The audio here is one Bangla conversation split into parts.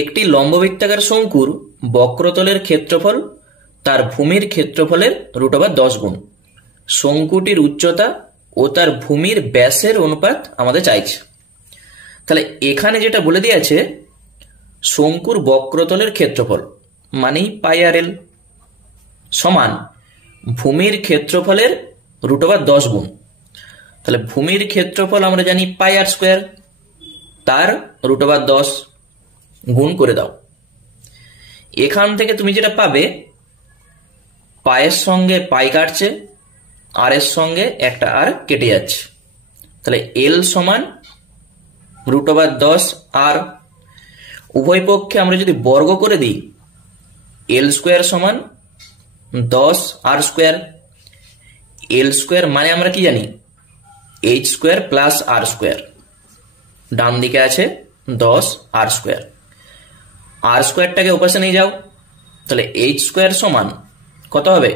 একটি লম্ববৃত্তাকার শঙ্কুর বক্রতলের ক্ষেত্রফল তার ভূমির ক্ষেত্রফলের √10 গুণ। শঙ্কুটির উচ্চতা ও তার ভূমির ব্যাসের অনুপাত আমাদের চাইছে। তাহলে এখানে যেটা বলে দিয়েছে শঙ্কুর বক্রতলের ক্ষেত্রফল মানেই πr/l সমান ভূমির ক্ষেত্রফলের √10 গুণ। তাহলে ভূমির ক্ষেত্রফল আমরা জানি πr², তার √10 গুণ করে দাও। এখান থেকে তুমি যেটা পাবে পায়ের সঙ্গে পাই কাটছে, আর এর সঙ্গে একটা আর কেটে যাচ্ছে। তাহলে এল সমান √10 r। উভয় পক্ষে আমরা যদি বর্গ করে দিই l² সমান 10r²। l² মানে আমরা কি জানি h² প্লাস r²। ডান দিকে আছে 10r²। r²টাকে ওপাশে নিয়ে যাও, তাহলে h² সমান কত হবে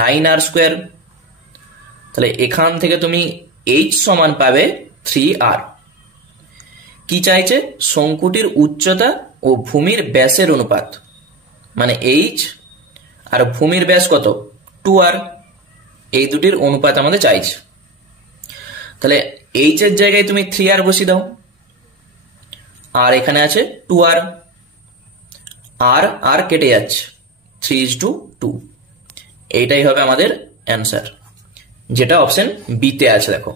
9r²। তাহলে এখান থেকে তুমি h সমান পাবে 3r। কি চাইছে? শঙ্কুটির উচ্চতা ও ভূমির ব্যাসের অনুপাত, মানে h আর ভূমির ব্যাস কত 2r, এই দুটির অনুপাত আমাদের চাইছে। তাহলে h এর জায়গায় তুমি 3r বসিয়ে দাও, আর এখানে আছে 2r, আর আর কেটে যাচ্ছে 3:2। এইটাই হবে আমাদের অ্যান্সার, যেটা অপশন বি তে আছে। দেখো।